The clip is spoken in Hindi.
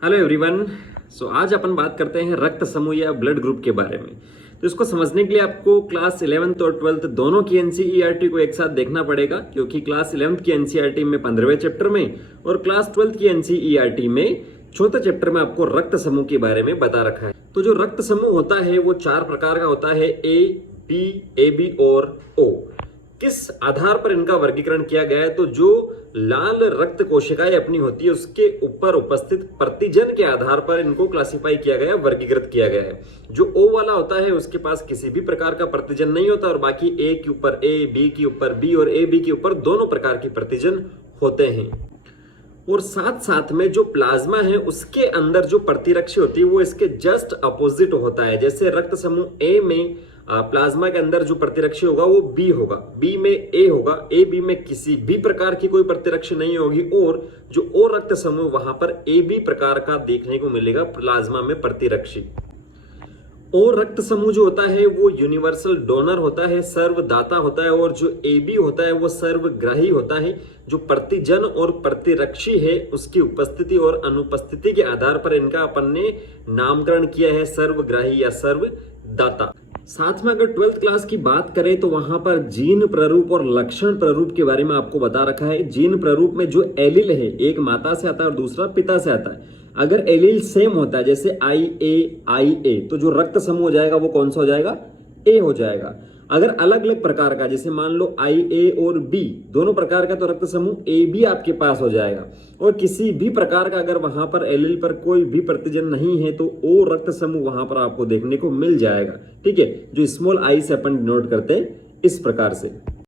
Hello everyone. आज अपन बात करते हैं रक्त समूह या ब्लड ग्रुप के बारे में। तो इसको समझने के लिए आपको क्लास 11th और 12th दोनों की एनसीईआरटी को एक साथ देखना पड़ेगा, क्योंकि क्लास 11th की एनसीईआरटी में 15वें चैप्टर में और क्लास 12th की एनसीईआरटी में चौथे चैप्टर में आपको रक्त समूह के बारे में बता रखा है। तो जो रक्त समूह होता है वो 4 प्रकार का होता है, ए, बी, ए बी और ओ। किस आधार पर इनका वर्गीकरण किया गया है? तो जो लाल रक्त कोशिकाएं अपनी होती है उसके ऊपर उपस्थित प्रतिजन के आधार पर इनको क्लासिफाई किया गया, वर्गीकृत किया गया है। जो ओ वाला होता है उसके पास किसी भी प्रकार का प्रतिजन नहीं होता और बाकी ए के ऊपर ए, बी के ऊपर बी और ए बी के ऊपर दोनों प्रकार के प्रतिजन होते हैं। और साथ साथ में जो प्लाज्मा है उसके अंदर जो प्रतिरक्षी होती है वो इसके जस्ट अपोजिट होता है। जैसे रक्त समूह ए में प्लाज्मा के अंदर जो प्रतिरक्षी होगा वो बी होगा, बी में ए होगा, ए बी में किसी भी प्रकार की कोई प्रतिरक्षी नहीं होगी। और जो ओ रक्त समूह वहां पर ए बी प्रकार का देखने को मिलेगा प्लाज्मा में प्रतिरक्षी। और रक्त समूह जो होता है वो यूनिवर्सल डोनर होता है, सर्वदाता होता है। और जो ए बी होता है वो सर्वग्राही होता है। जो प्रतिजन और प्रतिरक्षी है उसकी उपस्थिति और अनुपस्थिति के आधार पर इनका अपन ने नामकरण किया है, सर्वग्राही या सर्वदाता। साथ में अगर 12th क्लास की बात करें तो वहां पर जीन प्रारूप और लक्षण प्रारूप के बारे में आपको बता रखा है। जीन प्रारूप में जो एलील है एक माता से आता है और दूसरा पिता से आता है। अगर एलील सेम होता है जैसे आई ए तो जो रक्त समूह हो जाएगा वो कौन सा हो जाएगा? ए हो जाएगा। अगर अलग अलग प्रकार का जैसे मान लो आई ए और बी दोनों प्रकार का तो रक्त समूह ए बी आपके पास हो जाएगा। और किसी भी प्रकार का अगर वहां पर एलील पर कोई भी प्रतिजन नहीं है तो ओ रक्त समूह वहां पर आपको देखने को मिल जाएगा। ठीक है, जो स्मॉल आई से अपन नोट करते हैं इस प्रकार से।